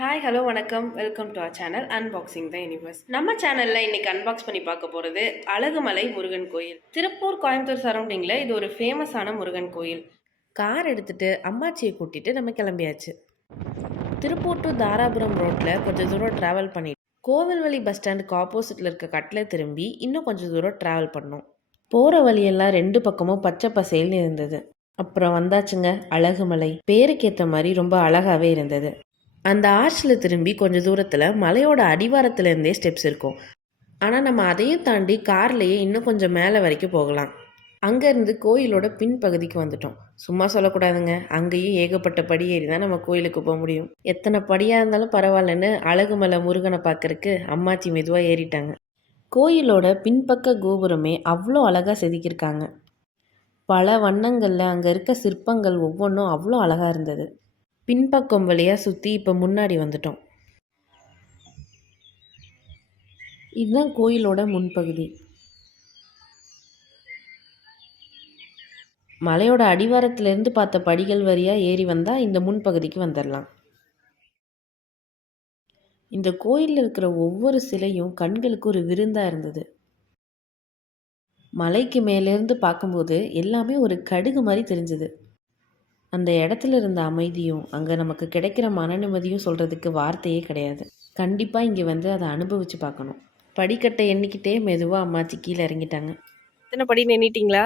Hi hello வணக்கம். Welcome to our channel unboxing the universe நம்ம சேனலில் இன்றைக்கி அன்பாக்ஸ் பண்ணி பார்க்க போகிறது அழகுமலை முருகன் கோயில். திருப்பூர் கோயம்புத்தூர் சரௌண்டிங்கில் இது ஒரு ஃபேமஸான முருகன் கோயில். கார் எடுத்துட்டு அம்மாச்சியை கூட்டிகிட்டு நம்ம கிளம்பியாச்சு. திருப்பூர் டு தாராபுரம் ரோட்டில் கொஞ்சம் தூரம் ட்ராவல் பண்ணிட்டு கோவில்வழி பஸ் ஸ்டாண்டுக்கு ஆப்போசிட்டில் இருக்க கட்டில் திரும்பி இன்னும் கொஞ்சம் தூரம் ட்ராவல் பண்ணோம். போகிற வழியெல்லாம் ரெண்டு பக்கமும் பச்சை பசேல்னு இருந்தது. அப்புறம் வந்தாச்சுங்க அழகுமலை. பேருக்கு ஏற்ற மாதிரி ரொம்ப அழகாகவே இருந்தது. அந்த ஆர்ச்சில் திரும்பி கொஞ்சம் தூரத்தில் மலையோட அடிவாரத்துலேருந்தே ஸ்டெப்ஸ் இருக்கும். ஆனால் நம்ம அதையும் தாண்டி கார்லேயே இன்னும் கொஞ்சம் மேலே வரைக்கும் போகலாம். அங்கேருந்து கோயிலோட பின்பகுதிக்கு வந்துட்டோம். சும்மா சொல்லக்கூடாதுங்க. அங்கேயும் ஏகப்பட்ட படி ஏறி தான் நம்ம கோயிலுக்கு போக முடியும். எத்தனை படியாக இருந்தாலும் பரவாயில்லன்னு அழகு மலை முருகனை பார்க்கறக்கு அம்மாச்சி மெதுவாக ஏறிட்டாங்க. கோயிலோட பின்பக்க கோபுரமே அவ்வளோ அழகாக செதுக்கியிருக்காங்க. பல வண்ணங்களில் அங்கே இருக்க சிற்பங்கள் ஒவ்வொன்றும் அவ்வளோ அழகாக இருந்தது. பின்பக்கம் வழியாக சுற்றி இப்போ முன்னாடி வந்துட்டோம். இதுதான் கோயிலோட முன்பகுதி. மலையோட அடிவாரத்திலேருந்து பார்த்த படிகள் வரியாக ஏறி வந்தால் இந்த முன்பகுதிக்கு வந்துடலாம் இந்த கோயிலில் இருக்கிற ஒவ்வொரு சிலையும் கண்களுக்கு ஒரு விருந்தாக இருந்தது. மலைக்கு மேலேருந்து பார்க்கும்போது எல்லாமே ஒரு கடுகு மாதிரி தெரிஞ்சது. அந்த இடத்துல இருந்த அமைதியும் அங்கே நமக்கு கிடைக்கிற மன நிம்மதியும் சொல்கிறதுக்கு வார்த்தையே கிடையாது. கண்டிப்பாக இங்கே வந்து அதை அனுபவித்து பார்க்கணும். படிக்கட்டை எண்ணிக்கிட்டே மெதுவாக அம்மாச்சி கீழே இறங்கிட்டாங்க. எத்தனை படி நின்றுட்டிங்களா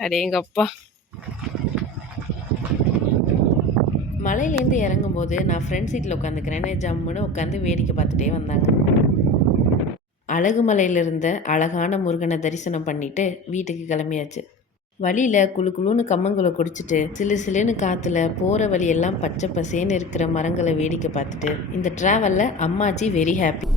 அடே எங்கள் அப்பா. மலையிலேருந்து இறங்கும்போது நான் ஃப்ரண்ட் சீட்டில் உட்காந்துக்கிறேன்னு ஜம்முன்னு உட்காந்து வேடிக்கை பார்த்துட்டே வந்தாங்க. அழகுமலையில இருந்த அழகான முருகனை தரிசனம் பண்ணிட்டு வீட்டுக்கு கிளம்பியாச்சு. வழியில் குளு குளுன்னு கம்மங்களை குடிச்சிட்டு சிலு சிலுன்னு காற்றுல போகிற வழியெல்லாம் பச்சை பசேன்னு இருக்கிற மரங்களை வேடிக்கை பார்த்துட்டு இந்த ட்ராவலில் அம்மாச்சி வெரி ஹாப்பி